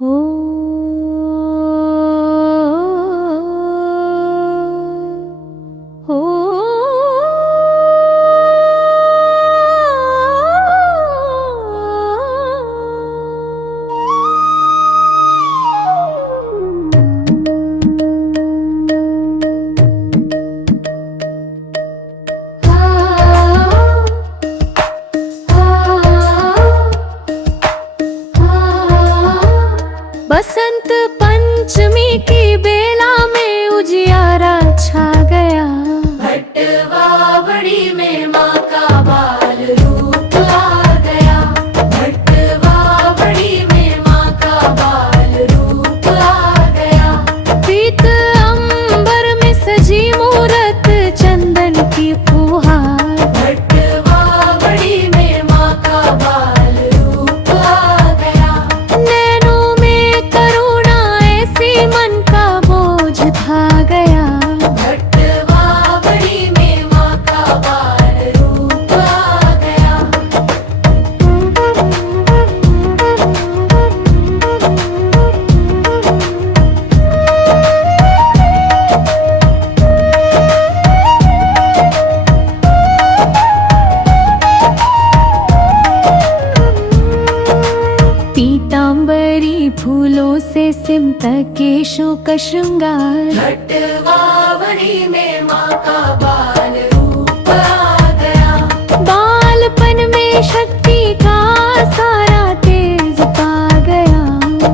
हो हो बसंत पंचमी की बेला में उजियारा छा गया। भटवावड़ी में माँ का बाल रूप आ गया। भटवावड़ी में माँ का बाल रूप आ गया। पीत अंबर में सजी मूरत चंदन की फुहार। भटवावड़ी में माँ का बाल रूप आ गया। नैनों में करुणा ऐसी मन का बोझ था गया। भटवावड़ी में माँ का बाल रूप आ गया। पीतांबरी फूलों से सिमटा केशों का श्रृंगार। भटवावड़ी में माँ का बाल रूप आ गया। बालपन में शक्ति का सारा तेज पा गया।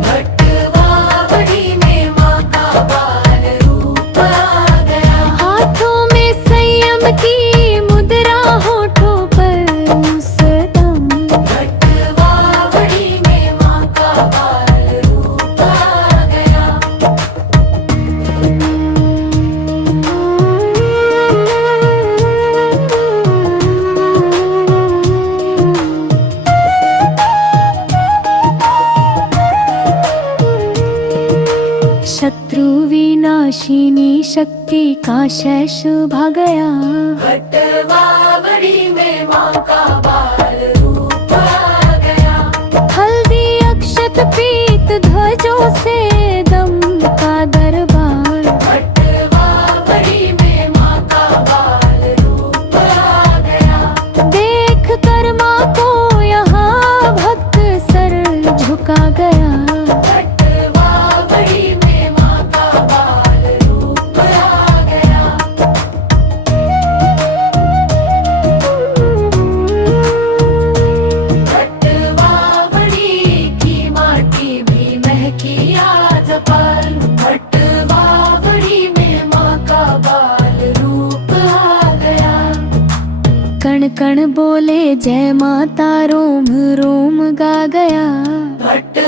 भटवावड़ी में माँ का बाल रूप आ गया। हाथों में संयम की मुद्रा, होठों पर मुस्कान। भटवावड़ी में माँ का बाल रूप आ गया। शत्रु विनाशिनी शक्ति का शेष भा गया। भटवावड़ी में माँ का बाल रूप आ गया। हल्दी अक्षत पीत ध्वजों से दमका दरबार। भटवावड़ी में माँ का बाल रूप आ गया। देख कर माँ को यहाँ भक्त सर झुका गया। भटवावड़ी में माँ का बाल रूप आ गया। भटवावड़ी की माटी भी महकी आज पर। भटवावड़ी में माँ का बाल रूप आ गया। कण कण बोले जय माता, रोम रोम गा गया। भट